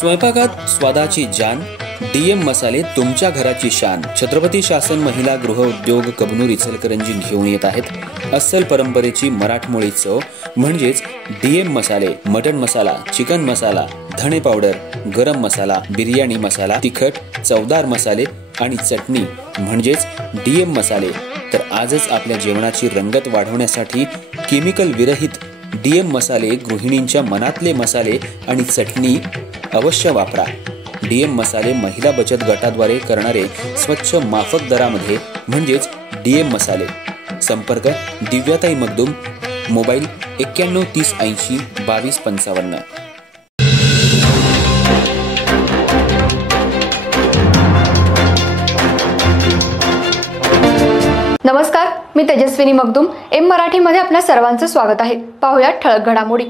स्वयंपाकात स्वादाची जान, डीएम मसाले तुमच्या घराची शान. छत्रपती शासन महिला गृह उद्योग कबनूर इचलकरंजी घेऊन येत आहेत अस्सल परंपरेची मराठमोळी चव म्हणजेच डीएम मसाले. मटन मसाला, चिकन मसाला, धणे पावडर, गरम मसाला, बिर्याणी मसाला, तिखट, चवदार मसाले आणि चटणी म्हणजेच डीएम मसाले. तर आजच आपल्या जेवणाची रंगत वाढवण्यासाठी केमिकल विरहित डीएम मसाले, गृहिणींच्या मनातले मसाले आणि चटणी अवश्य वापरा. डीएम मसाले महिला बचत गटाद्वारे करणारे स्वच्छ माफक दरामध्ये म्हणजेच डीएम मसाले. संपर्क दिव्याताई मगदूम, मोबाईल 91 30 80 22 55. नमस्कार, मी तेजस्विनी मगदूम. एम मराठीमध्ये आपल्या सर्वांचं स्वागत आहे. पाहूया ठळक घडामोडी.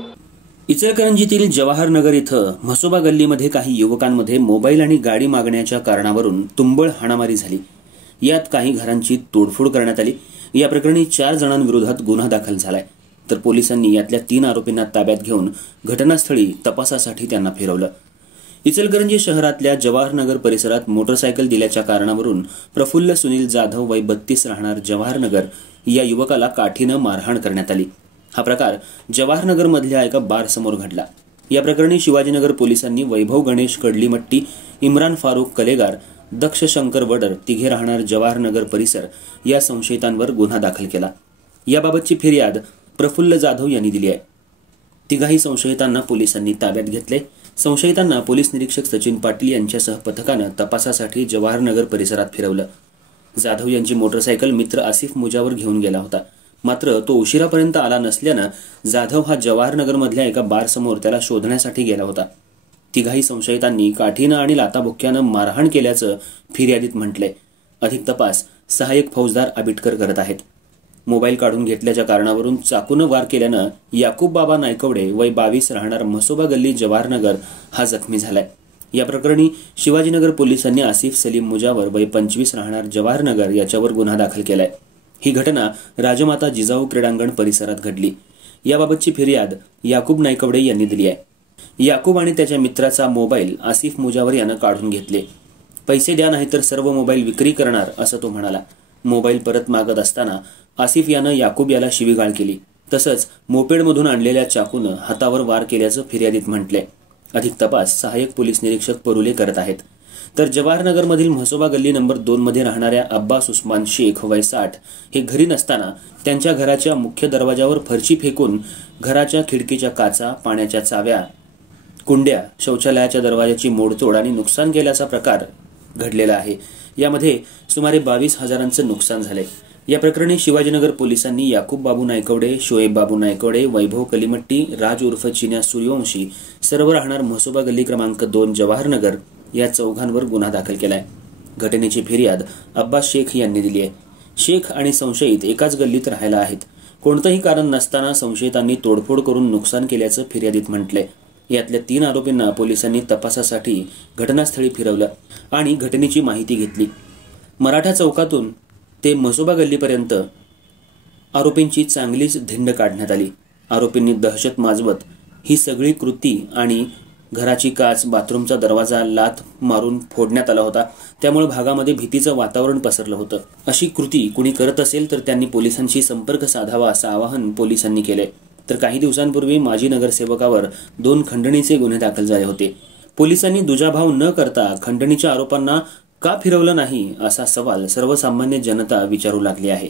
इचलकरंजीतील जवाहरनगर इथं म्हसोबा गल्लीमध्ये काही युवकांमध्ये मोबाईल आणि गाडी मागण्याच्या कारणावरून तुंबळ हाणामारी झाली. यात काही घरांची तोडफोड करण्यात आली. या प्रकरणी 4 जणांविरोधात गुन्हा दाखल झालाय. तर पोलिसांनी यातल्या 3 आरोपींना ताब्यात घेऊन घटनास्थळी तपासासाठी त्यांना फिरवलं. इचलकरंजी शहरातल्या जवाहरनगर परिसरात मोटरसायकल दिल्याच्या कारणावरून प्रफुल्ल सुनील जाधव वय 32 राहणार जवाहरनगर या युवकाला काठीनं मारहाण करण्यात आली. हा प्रकार जवाहरनगर मधल्या एका बार समोर घडला. या प्रकरणी शिवाजीनगर पोलिसांनी वैभव गणेश कडलीमट्टी, इम्रान फारुक कलेगार, दक्ष शंकर वडर तिघे राहणार जवाहरनगर परिसर या संशयितांवर गुन्हा दाखल केला. याबाबतची फिर्याद प्रफुल्ल जाधव यांनी दिली आहे. तिघाही संशयितांना पोलिसांनी ताब्यात घेतले. संशयितांना पोलीस निरीक्षक सचिन पाटील यांच्यासह पथकानं तपासासाठी जवाहरनगर परिसरात फिरवलं. जाधव यांची मोटरसायकल मित्र आसिफ मुजावर घेऊन गेला होता. मात्र तो उशिरापर्यंत आला नसल्यानं जाधव हा जवाहरनगर मधल्या एका बार समोर त्याला शोधण्यासाठी गेला होता. तिघाही संशयितांनी काठीनं आणि लाताबुक्क्यानं मारहाण केल्याचं फिर्यादीत म्हटलंय. अधिक तपास सहाय्यक फौजदार आबिटकर करत आहेत. मोबाईल काढून घेतल्याच्या कारणावरून चाकूनं वार केल्यानं याकूब बाबा नायकवडे वय 22 राहणार म्हसोबा गल्ली जवाहरनगर हा जखमी झालाय. या प्रकरणी शिवाजीनगर पोलिसांनी आसिफ सलीम मुजावर वय 25 राहणार जवाहरनगर याच्यावर गुन्हा दाखल केलाय. ही घटना राजमाता जिजाऊ क्रीडांगण परिसरात घडली. याबाबतची फिर्याद याकूब नायकवडे यांनी दिली आहे. याकूब आणि त्याच्या मित्राचा मोबाईल आसिफ मुजावर यानं काढून घेतले. पैसे द्या नाहीतर सर्व मोबाईल विक्री करणार असं तो म्हणाला. मोबाईल परत मागत असताना आसिफ यानं याकूब याला शिवीगाळ केली. तसंच मोपेडमधून आणलेल्या चाकूनं हातावर वार केल्याचं फिर्यादीत म्हटलंय. अधिक तपास सहाय्यक पोलीस निरीक्षक परुले करत आहेत. तर जवाहरनगरमधील म्हसोबा गल्ली नंबर 2 मध्ये राहणाऱ्या अब्बास उस्मान शेख वय 60 हे घरी नसताना त्यांच्या घराच्या मुख्य दरवाजावर फरशी फेकून घराच्या खिडकीच्या काचा, पाण्याच्या चाव्या, कुंड्या, शौचालयाच्या दरवाजाची मोडतोड आणि नुकसान केल्याचा प्रकार घडलेला आहे. यामध्ये सुमारे 22,000चं नुकसान झाले. या प्रकरणी शिवाजीनगर पोलिसांनी याकूब बाबू नायकवडे, शोएब बाबू नायकवडे, वैभव कलीमट्टी, राज उर्फ चिन्या सूर्यवंशी सर्व राहणार म्हसोबा गल्ली क्रमांक 2 जवाहरनगर या 4 गुन्हा दाखल केलाय. घटनेची फिर्याद अब्बास शेख यांनी दिली आहे. शेख आणि संशयित एकाच गल्लीत राहायला आहेत. कोणतंही कारण नसताना संशयितांनी तोडफोड करून नुकसान केल्याचं फिर्यादीत म्हटलंय. यातल्या 3 आरोपींना पोलिसांनी तपासासाठी घटनास्थळी फिरवलं आणि घटनेची माहिती घेतली. मराठा चौकातून ते म्हसोबा गल्लीपर्यंत आरोपींची चांगलीच धिंड काढण्यात आली. आरोपींनी दहशत माजवत ही सगळी कृती आणि घराची काच, बाथरूमचा दरवाजा लाथ मारून फोडण्यात आला होता. त्यामुळे भागामध्ये भीतीचं वातावरण पसरलं होतं. अशी कृती कुणी करत असेल तर त्यांनी पोलिसांशी संपर्क साधावा असं आवाहन पोलिसांनी केलंय. तर काही दिवसांपूर्वी माजी नगरसेवकावर 2 खंडणीचे गुन्हे दाखल झाले होते. पोलिसांनी दुजाभाव न करता खंडणीच्या आरोपांना का फिरवलं नाही असा सवाल सर्वसामान्य जनता विचारू लागली आहे.